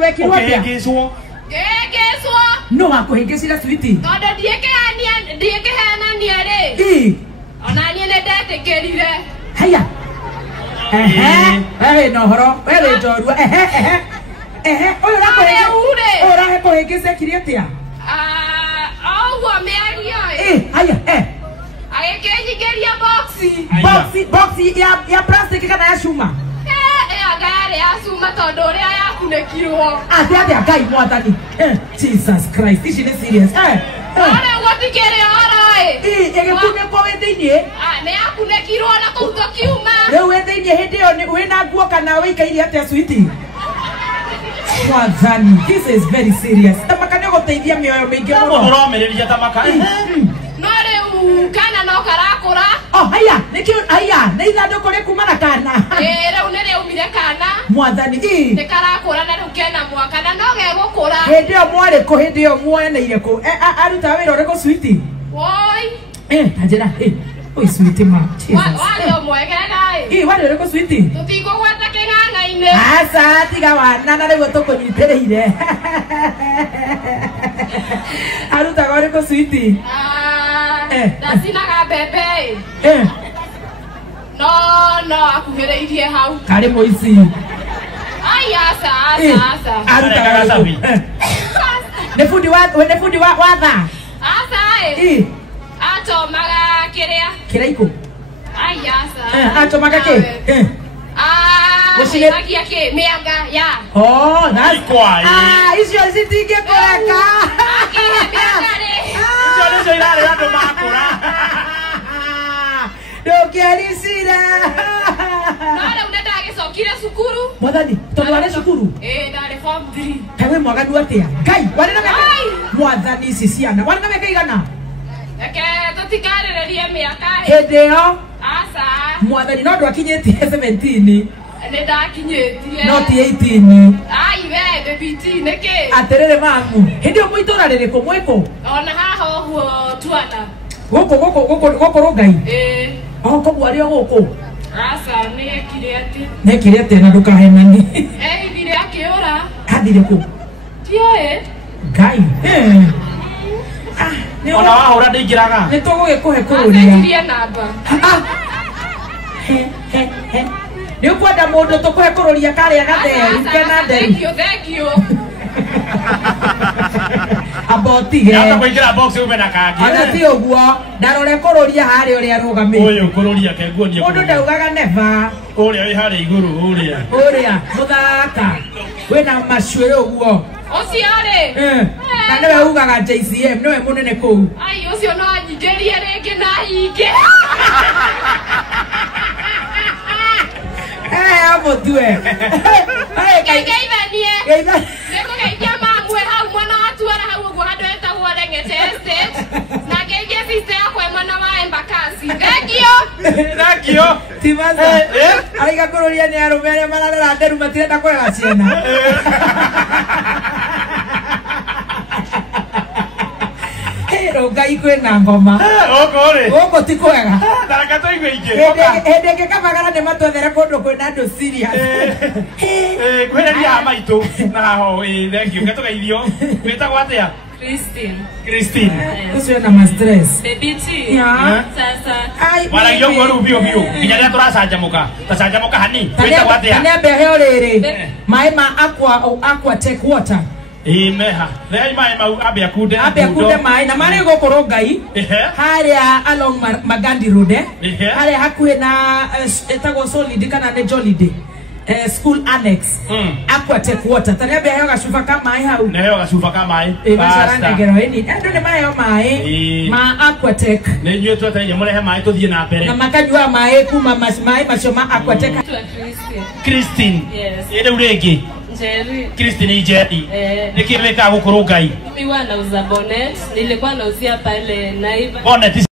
Kuhĩngĩcwo. No akuhĩngĩcira sweetie. Tondũ ndĩkĩhenania rĩ. Ona niĩ nĩndetĩkĩrire. Haya. Wewe no horo, wewe njorua. Ora kuhĩngĩca kiri atia. Ũguo mĩario haya. Agĩkĩnyingĩria boxi ya plastic kana ya cuma. Gari ya cuma tondũ ũrĩa yakunĩkirwo. Atĩa Ngai mwathani. Jesus Christ, ici nĩ serious. Ora gũtikĩrĩ oro ĩgĩkunĩkwo wĩ thĩinĩ. Nĩ yakunĩkirwo na kũu tũkiuma. Rĩu wĩ thĩinĩ hĩndĩ ĩyo wĩna nguo kana wĩikaire atĩa sweetie? Mwathani, this is very serious. Tamaka nĩ gũteithia mĩoyo mĩingĩ mũno. Ũromĩrĩria Tamaka. No rĩu kana no karakũra. Haya, nĩ ithandũkũ rĩkuma na kana. Rĩu nĩ rĩaumire kana. Mwathani nĩ karakũra na rĩu kena mwaka na no gegũkũra. Hĩndĩ ĩyo mwarĩ kũ, hĩndĩ ĩyo muoneire kũ? Aruta wĩra ũrĩkũ sweetie? Woi. Tanjĩra, oi sweetie ma. Warĩ o mwegega warĩ ũrĩkũ sweetie? Tũtikũgweta kĩng'ang'a-inĩ. Aca tiga wana na rĩu tũkũnyitĩrĩire. Arutaga ũrĩkũ sweetie? Ndacinaga mbembe. No akuhĩrĩirie hau. Karĩ mũici. Ai aca. Arutaga gacabi. Nĩ bundi wa tha. Aca atomaga kĩrĩa? Kĩraikũ? Ai aca. Atomaga kĩ? Gũcinagia kĩ? Mĩanga ya. Icio citingĩkũreka. Akĩhe mĩanga rĩ. Icio nĩcio irarĩ andũ makũra. Ndũkĩricire. No rĩu nĩndagĩcokire cukuru. Mwathani, tondũ warĩ cukuru? Ndarĩ form 3. Kaĩ wĩ mwaganu atĩa? Ngai, warĩ na mĩaka? Mwathani ici ciana, warĩ na mĩaka igana? Reke tũtikarĩrĩrie mĩaka. Hĩndĩ ĩyo? Aca. Mwathani no ndwakinyĩtie 17. Nĩndakinyĩtie. No ti 18. Ai we baby nĩkĩ? Atĩrĩrĩ mamu, hĩndĩ ĩyo mwĩ itũra rĩrĩkũ mwĩkũ? Ona haha ũguo Tuana. Gũkũ Rongai? Koguo arĩ o gũkũ? Aca nĩekire atĩ. Nekire atĩa na ndũkahenani? Ehithire akĩũra. Athire kũ? Tiũĩ. Ngai. Ona wahũra ndĩingĩraga. Nĩtũgũgĩkũhe kũrũria. Acenjirie namba. Nĩ ũkwenda mũndũ tũkũhe kũrũria karĩa gatheru kena theru. Thank you. Abotige. Yata kũingĩra box ume na kangi. Ona ti ũguo, ndarore kũrũria harĩa ũrĩa arũgamĩte. Ũyũ kũrũria kenguonie. Mũndũ ndaugaga never. Ũrĩa wĩ harĩa igũrũ Ũrĩa mũthaka. Wĩna macuĩrĩ ũguo. Ũcio rĩ. Na nĩwe ugaga JCM, nĩwe mũnene kũu. Ai ũcio no anjingĩrie rĩngĩ na hinge. Mũtue. Ngeithanie. Nĩkũgeithia mamwe hau mwena wa Tuara hau ũguo handũ hetagwo Rengete Estate. Na ngeithie sister yakwa mwena wa Embakasi. Thank you. Timaza. Aiga kũrũria nĩ arũme arĩa mararora nderu matirenda kũrera ciana. Rongai kwĩna ngoma. Gũkũ ti kwega. Hĩndĩ ĩngĩ kabagara nĩ matwethere kũndũ kwĩna andũ serious. Kwĩreria maitũ na ho thank you. Ngatũgeithio. Wĩtagwo atĩa? Christine. Ũcio na ma stress. Baby T. Sasa. Waragia ũguo rĩu biũ. Nginya rĩrĩa tũracanjamũka. Tacanjamũka hani. Wĩtagwo atĩa? Tanĩa mbehe ũrĩrĩ. Maĩ ma Aquatech water. Meha. Rĩai maĩ mau ambe akunde. Ambe akunde maĩ na marĩ gũkũ Rongai. Harĩa along Magandi Road. Harĩa hakuhĩ na etagwo Solid kana nĩ Jolide. School annex. Aquatech water. Tanĩa mbehe gacuba ka maĩ hau. Neheo gacuba ka maĩ. Macaranegero ini. Andũ nĩ maheo maĩ ma Aquatech. Nĩ inyuĩ twetereire mũrehe maĩ tũthiĩ na mbere. Na makanyua maĩ kuma maĩ macio ma Aquatech. Christine. Yes. Rĩu rĩngĩ. Christine Njeri. Nĩkĩ wĩkaga gũkũ Rongai? Mimi huwa nauza bonnet. Nilikuwa nauzia pale Naiva. Bonnet